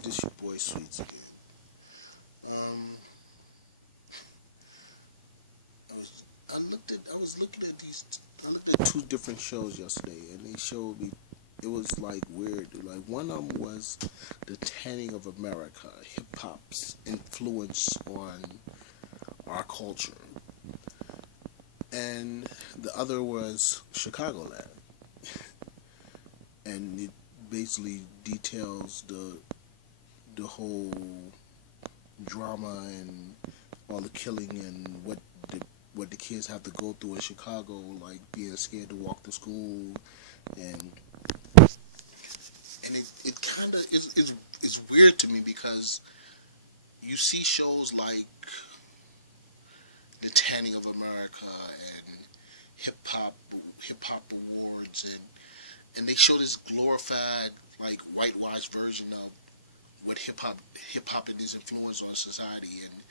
This your boy Sweets again. Um, I was looking at these. I looked at two different shows yesterday, and they showed me. It was like weird. Like one of them was the tanning of America, hip hop's influence on our culture, and the other was Chicagoland, and it basically details the whole drama and all the killing and what the kids have to go through in Chicago, like being scared to walk to school, and it kind of is weird to me because you see shows like the Tanning of America and hip hop awards and they show this glorified like whitewashed version of what hip hop and its influence on society. And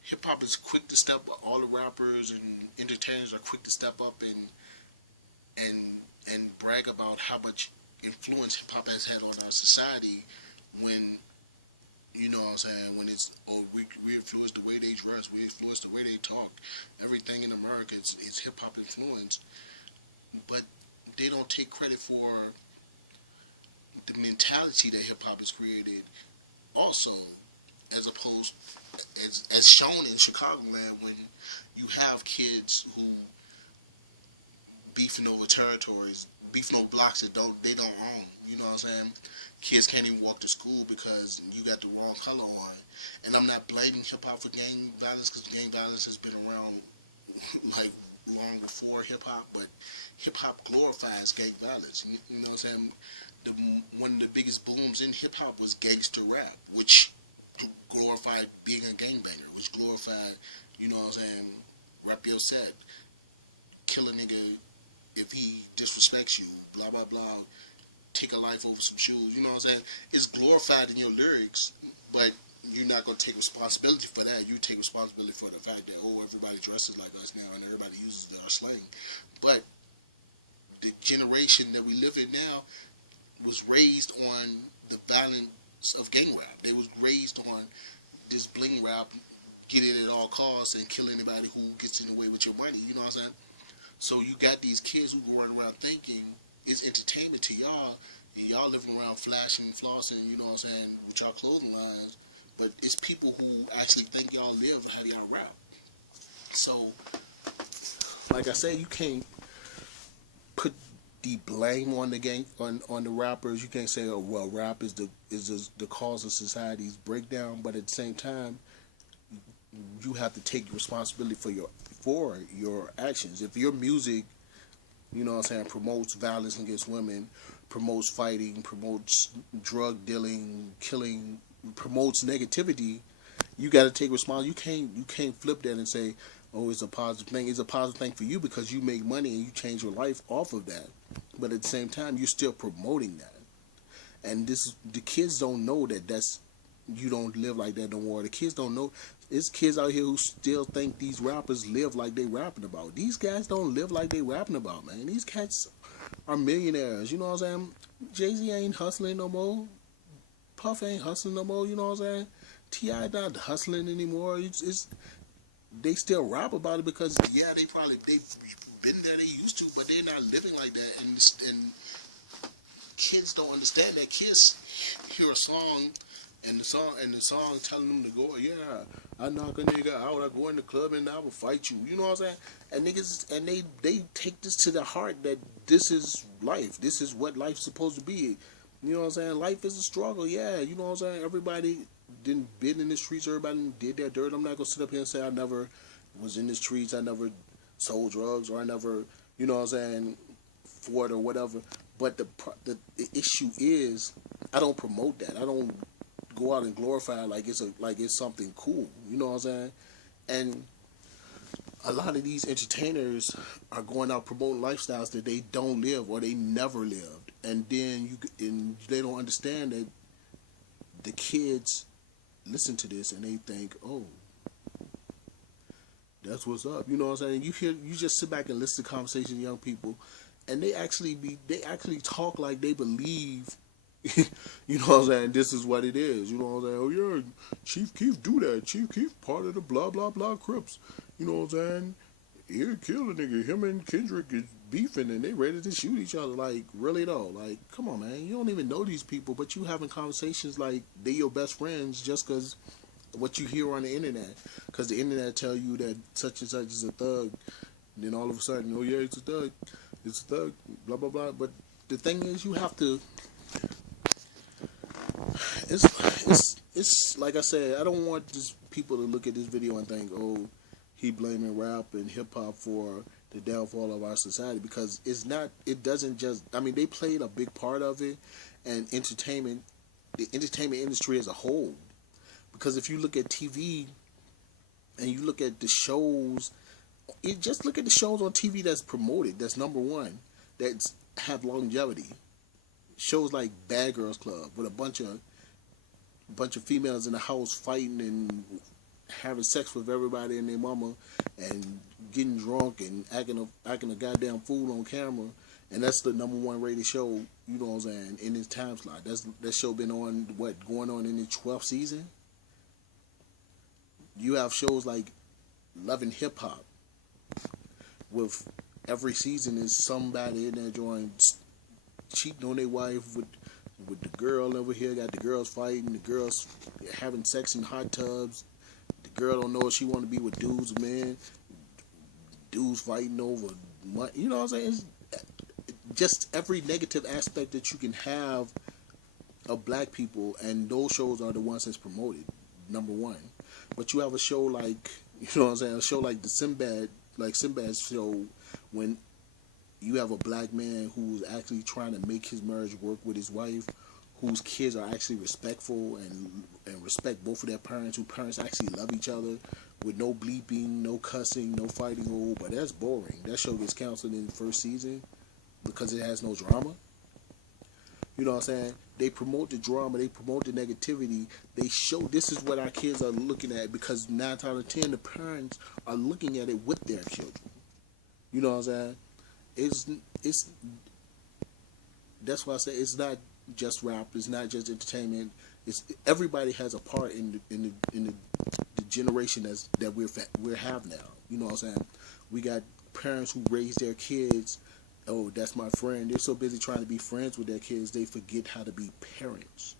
hip hop is quick to step. All the rappers and entertainers are quick to step up and and brag about how much influence hip hop has had on our society. When you know what I'm saying, when it's we influence the way they dress, we influence the way they talk. Everything in America is hip hop influence, but they don't take credit for the mentality that hip hop has created. Also, as opposed as shown in Chicagoland, when you have kids who beefing over territories, beefing over blocks that they don't own. You know what I'm saying? Kids can't even walk to school because you got the wrong color on. And I'm not blaming hip hop for gang violence because gang violence has been around like long before hip hop, but hip hop glorifies gang violence. You know what I'm saying? One of the biggest booms in hip hop was gangster rap, which glorified being a gangbanger, which glorified, you know what I'm saying, rep your set, kill a nigga if he disrespects you, blah blah blah, take a life over some shoes. You know what I'm saying? It's glorified in your lyrics, but you're not gonna take responsibility for that. You take responsibility for the fact that everybody dresses like us now and everybody uses our slang. But the generation that we live in now was raised on the balance of gang rap. They was raised on this bling rap, get it at all costs and kill anybody who gets in the way with your money. You know what I'm saying? So you got these kids who go around thinking it's entertainment to y'all, and y'all living around flashing, flossing, you know what I'm saying, with y'all clothing lines, but it's people who actually think y'all live how y'all rap. So, like I said, you can't put the blame on the gang on the rappers. You can't say, "Oh well, rap is the cause of society's breakdown," but at the same time, you have to take responsibility for your actions. If your music, you know what I'm saying, promotes violence against women, promotes fighting, promotes drug dealing, killing, promotes negativity, you got to take responsibility. You can't flip that and say, "Oh, it's a positive thing." It's a positive thing for you because you make money and you change your life off of that. But at the same time, you're still promoting that. And the kids don't know that's you don't live like that no more. The kids don't know. There's kids out here who still think these rappers live like they rapping about. These guys don't live like they rapping about, man. These cats are millionaires. You know what I'm saying? Jay-Z ain't hustling no more. Puff ain't hustling no more. You know what I'm saying? T.I. not hustling anymore. It's they still rap about it because yeah, they've been there they used to, but they're not living like that. And kids don't understand that. Kids hear a song and the song telling them to go, yeah, I knock a nigga out, I go in the club and I will fight you. You know what I'm saying? And niggas and they take this to the heart that this is life. This is what life's supposed to be. You know what I'm saying? Life is a struggle, yeah. You know what I'm saying? Everybody didn't been in the streets, everybody did their dirt. I'm not gonna sit up here and say I never was in the streets, I never sold drugs, or I never, you know what I'm saying, fought or whatever. But the issue is I don't promote that. I don't go out and glorify it like it's something cool. You know what I'm saying? And a lot of these entertainers are going out promoting lifestyles that they don't live or they never lived, and then they don't understand that the kids listen to this and they think, oh, that's what's up. You know what I'm saying? You just sit back and listen to conversations of young people, and they actually talk like they believe You know what I'm saying? This is what it is. You know what I'm saying? Oh yeah, Chief Keef do that. Chief Keef part of the blah blah blah Crips. You know what I'm saying? He'll kill a nigga. Him and Kendrick is beefing and they ready to shoot each other. Like, really though? Like, come on, man. You don't even know these people, but you having conversations like they your best friends just because what you hear on the internet. Because the internet tell you that such and such is a thug. And then all of a sudden, oh yeah, it's a thug. It's a thug. Blah blah blah. But the thing is, you have to. It's like I said. I don't want just people to look at this video and think, oh, he blaming rap and hip hop for the downfall of our society, because it's not. It doesn't just. I mean, they played a big part of it, and entertainment, the entertainment industry as a whole. Because if you look at TV and you look at the shows, it just look at the shows on TV that's promoted. That's number one. That's have longevity. Shows like Bad Girls Club with a bunch of females in the house fighting and having sex with everybody and their mama and getting drunk and acting a goddamn fool on camera, and that's the number one rated show. You know what I'm saying? In its time slot, that show been on going on in its 12th season. You have shows like Love and Hip Hop with every season is somebody in there joint cheating on their wife with the girl over here. Got the girls fighting, the girls having sex in hot tubs. The girl don't know if she want to be with dudes or men. Dudes fighting over money. You know what I'm saying? It's just every negative aspect that you can have of black people, and those shows are the ones that's promoted. Number one, but you have a show like, you know what I'm saying, a show like Sinbad's show, when you have a black man who's actually trying to make his marriage work with his wife, whose kids are actually respectful and respect both of their parents, whose parents actually love each other, with no bleeping, no cussing, no fighting. Oh, but that's boring. That show gets canceled in the first season because it has no drama. You know what I'm saying? They promote the drama, they promote the negativity, they show this is what our kids are looking at, because 9 times out of 10 the parents are looking at it with their children. You know what I'm saying? It's that's why I say it's not just rap, it's not just entertainment. It's everybody has a part the generation that we have now. You know what I'm saying? We got parents who raise their kids. Oh, that's my friend. They're so busy trying to be friends with their kids, they forget how to be parents.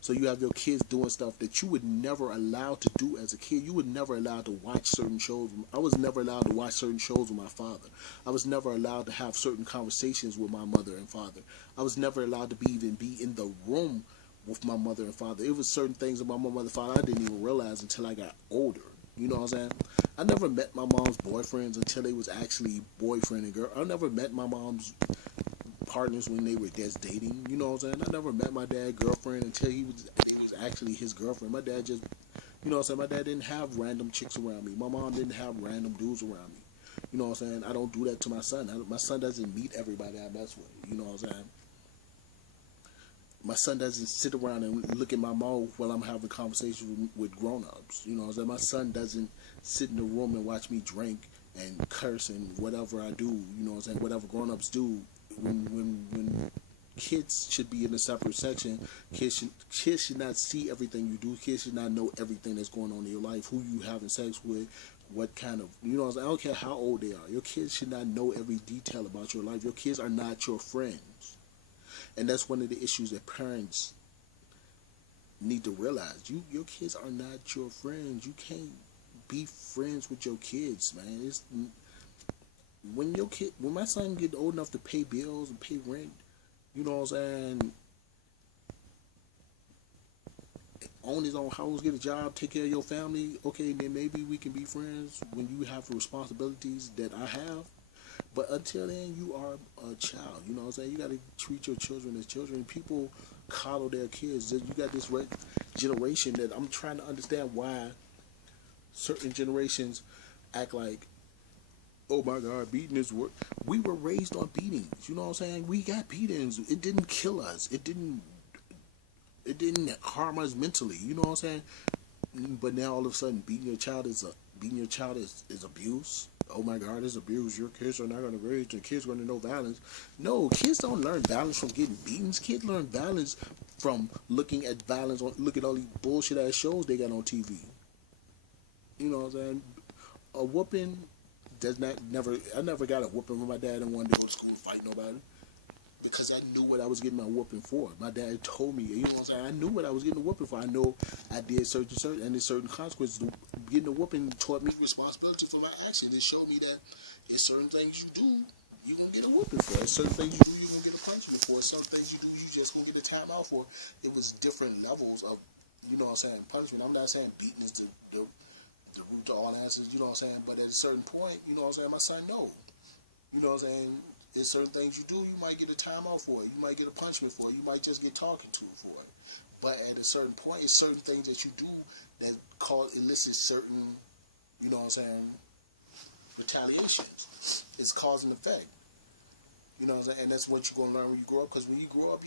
So you have your kids doing stuff that you would never allow to do as a kid. You would never allow to watch certain shows. I was never allowed to watch certain shows with my father. I was never allowed to have certain conversations with my mother and father. I was never allowed to even be in the room with my mother and father. It was certain things about my mother and father I didn't even realize until I got older. You know what I'm saying? I never met my mom's boyfriends until they was actually boyfriend and girl. I never met my mom's partners when they were just dating. You know what I'm saying? I never met my dad's girlfriend until he was actually his girlfriend. My dad just, you know what I'm saying? My dad didn't have random chicks around me. My mom didn't have random dudes around me. You know what I'm saying? I don't do that to my son. My son doesn't meet everybody I mess with. You know what I'm saying? My son doesn't sit around and look at my mouth while I'm having conversations with grown-ups. You know what I'm saying? My son doesn't sit in the room and watch me drink and curse and whatever I do. You know what I'm saying? Whatever grown-ups do. When kids should be in a separate section. Kids should not see everything you do. Kids should not know everything that's going on in your life. Who you having sex with, what kind of, you know what I'm saying? I don't care how old they are. Your kids should not know every detail about your life. Your kids are not your friends. And that's one of the issues that parents need to realize. Your kids are not your friends. You can't be friends with your kids, man. It's when my son get old enough to pay bills and pay rent, you know what I'm saying, own his own house, get a job, take care of your family, okay, then maybe we can be friends when you have the responsibilities that I have. But until then, you are a child. You know what I'm saying? You got to treat your children as children. People coddle their kids. You got this generation that I'm trying to understand why certain generations act like, oh my God, beating is work. We were raised on beatings. You know what I'm saying? We got beatings. It didn't kill us. It didn't harm us mentally. You know what I'm saying? But now all of a sudden, beating your child is beating your child is abuse. Oh my God, it's abuse. Your kids are not going to raise. The kids going to know violence. No, kids don't learn violence from getting beaten. Kids learn violence from looking at violence. Look at all these bullshit ass shows they got on TV. You know what I'm saying? A whooping does not never. I never got a whooping from my dad and wanted to go to school and fight nobody. Because I knew what I was getting my whooping for. My dad told me, you know what I'm saying? I knew what I was getting the whooping for. I know I did certain, and there's certain consequences. Getting the whooping taught me responsibility for my actions. It showed me that there's certain things you do, you're going to get a whooping for. There's certain things you do, you're going to get a punishment for. Certain things you do, you just going to get a timeout for. It was different levels of, you know what I'm saying, punishment. I'm not saying beating is the root to all answers, you know what I'm saying? But at a certain point, you know what I'm saying, my son, no. You know what I'm saying? There's certain things you do, you might get a timeout for it. You might get a punishment for it. You might just get talking to for it. But at a certain point, it's certain things that you do that elicit certain, you know what I'm saying, retaliations. It's cause and effect. You know what I'm saying? And that's what you're going to learn when you grow up. Because when you grow up,